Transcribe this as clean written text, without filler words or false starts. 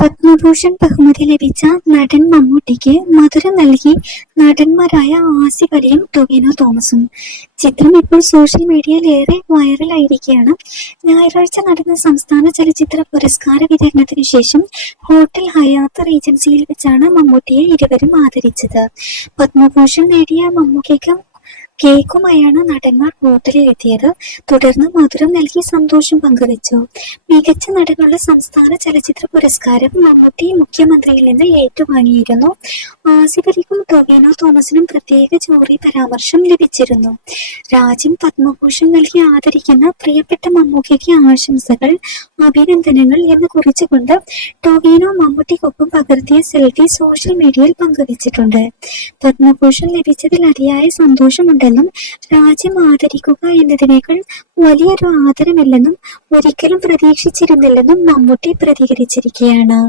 പത്മഭൂഷൺ ബഹുമതി ലഭിച്ച നടൻ മമ്മൂട്ടിക്ക് മധുരം നൽകി നടന്മാരായ ആസിഫ് അലിയും ടൊവിനോ തോമസും. ചിത്രം ഇപ്പോൾ സോഷ്യൽ മീഡിയയിൽ ഏറെ വൈറലായിരിക്കുകയാണ്. ഞായറാഴ്ച നടന്ന സംസ്ഥാന ചലച്ചിത്ര പുരസ്കാര വിതരണത്തിനു ശേഷം ഹോട്ടൽ ഹയാത്ത് റീജൻസിയിൽ വെച്ചാണ് മമ്മൂട്ടിയെ ഇരുവരും ആദരിച്ചത്. പത്മഭൂഷൺ നേടിയ മമ്മൂട്ടിക്ക് കേക്കുമായാണ് നടന്മാർ ഹോട്ടലിൽ എത്തിയത്. തുടർന്ന് മധുരം നൽകി സന്തോഷം പങ്കുവച്ചു. മികച്ച നടനുള്ള സംസ്ഥാന ചലച്ചിത്ര പുരസ്കാരം മമ്മൂട്ടി മുഖ്യമന്ത്രിയിൽ നിന്ന് ഏറ്റുവാങ്ങിയിരുന്നു. ആസിഫ് അലിക്കും ടൊവിനോ തോമസിനും പ്രത്യേക ജൂറി പരാമർശം ലഭിച്ചിരുന്നു. രാജ്യം പത്മഭൂഷൺ നൽകി ആദരിക്കുന്ന പ്രിയപ്പെട്ട മമ്മൂട്ടിക്ക് ആശംസകൾ, അഭിനന്ദനങ്ങൾ എന്ന് കുറിച്ചുകൊണ്ട് ടൊവിനോ മമ്മൂട്ടിക്കൊപ്പം പകർത്തിയ സെൽഫി സോഷ്യൽ മീഡിയയിൽ പങ്കുവച്ചിട്ടുണ്ട്. പത്മഭൂഷൺ ലഭിച്ചതിൽ അതിയായ സന്തോഷമുണ്ടെന്നും രാജ്യം ആദരിക്കുക എന്നതിനേക്കാൾ വലിയൊരു ആദരമില്ലെന്നും ഒരിക്കലും പ്രതീക്ഷിച്ചിരുന്നില്ലെന്നും മമ്മൂട്ടി പ്രതികരിച്ചിരിക്കുകയാണ്.